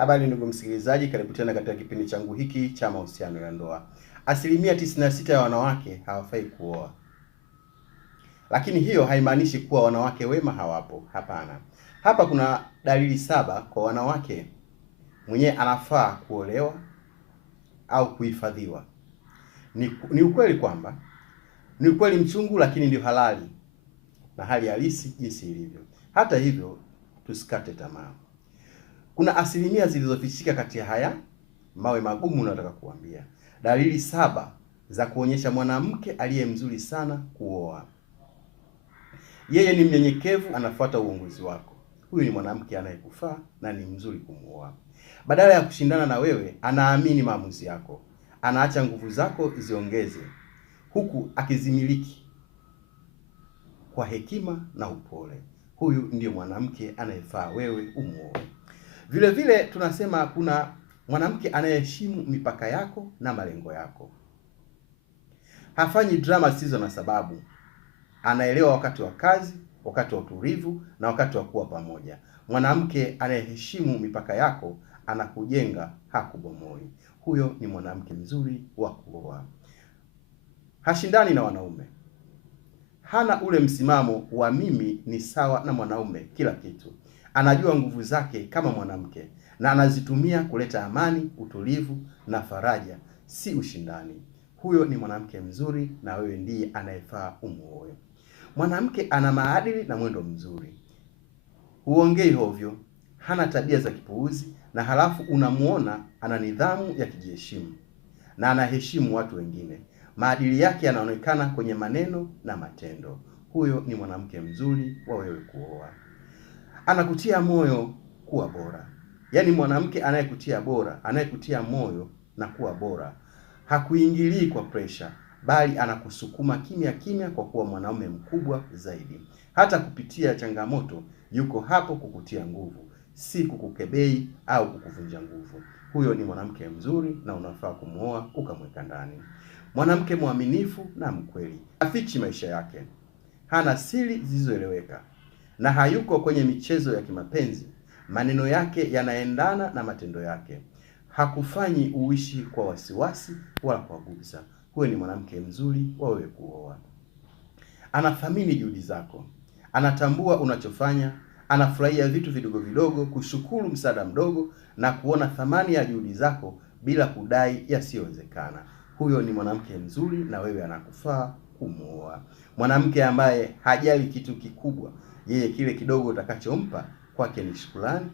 Habari ndugu msikilizaji, karibu tena katika kipindi changu hiki cha mahusiano ya ndoa. Asilimia 96 ya wanawake hawafai kuoa, lakini hiyo haimaanishi kuwa wanawake wema hawapo. Hapana. Hapa kuna dalili 7 kwa wanawake mwenyewe anafaa kuolewa au kuhifadhiwa. Ni ukweli kwamba ni ukweli mchungu, lakini ndio halali na hali halisi jinsi ilivyo. Hata hivyo, tusikate tamaa. Kuna asilimia zilizofichika kati ya haya mawe magumu nataka kuambia. Dalili 7 za kuonyesha mwanamke aliye mzuri sana kuoa. Yeye ni mnyenyekevu, anafuata uongozi wako. Huyu ni mwanamke anayekufaa na ni mzuri kumuoa. Badala ya kushindana na wewe, anaamini maamuzi yako. Anaacha nguvu zako ziongeze, huku akizimiliki kwa hekima na upole. Huyu ndio mwanamke anayefaa wewe umuoe. Vile vile tunasema kuna mwanamke anayeheshimu mipaka yako na malengo yako. Hafanyi drama zisizo na sababu. Anaelewa wakati wa kazi, wakati wa utulivu na wakati wa kuwa pamoja. Mwanamke anayeheshimu mipaka yako anakujenga, hakubomoi. Huyo ni mwanamke mzuri wa kuoa. Hashindani na wanaume. Hana ule msimamo wa mimi ni sawa na mwanaume kila kitu. Anajua nguvu zake kama mwanamke na anazitumia kuleta amani, utulivu na faraja, si ushindani. Huyo ni mwanamke mzuri na wewe ndiye anayefaa umuoe. Mwanamke ana maadili na mwendo mzuri. Huongei hovyo, hana tabia za kipuuzi, na halafu unamuona ana nidhamu ya kujiheshimu na anaheshimu watu wengine. Maadili yake yanaonekana kwenye maneno na matendo. Huyo ni mwanamke mzuri wa wewe kuoa. Anakutia moyo kuwa bora. Yaani mwanamke anayekutia moyo na kuwa bora. Hakuingilii kwa pressure, bali anakusukuma kimya kimya kwa kuwa mwanaume mkubwa zaidi. Hata kupitia changamoto yuko hapo kukutia nguvu, si kukukebei au kukuvunja nguvu. Huyo ni mwanamke mzuri na unafaa kumuoa ukamweka ndani. Mwanamke mwaminifu na mkweli. Hafichi maisha yake. Hana siri zisizoeleweka na hayuko kwenye michezo ya kimapenzi. Maneno yake yanaendana na matendo yake. Hakufanyi uishi kwa wasiwasi wala kwa bughudha. Huyo ni mwanamke mzuri wa wewe kuoa. Anathamini juhudi zako. Anatambua unachofanya, anafurahia vitu vidogo vidogo, kushukuru msaada mdogo na kuona thamani ya juhudi zako bila kudai yasiyowezekana. Huyo ni mwanamke mzuri na wewe anakufaa kumuoa. Mwanamke ambaye hajali kitu kikubwa, yeye kile kidogo utakachompa kwake ni shukrani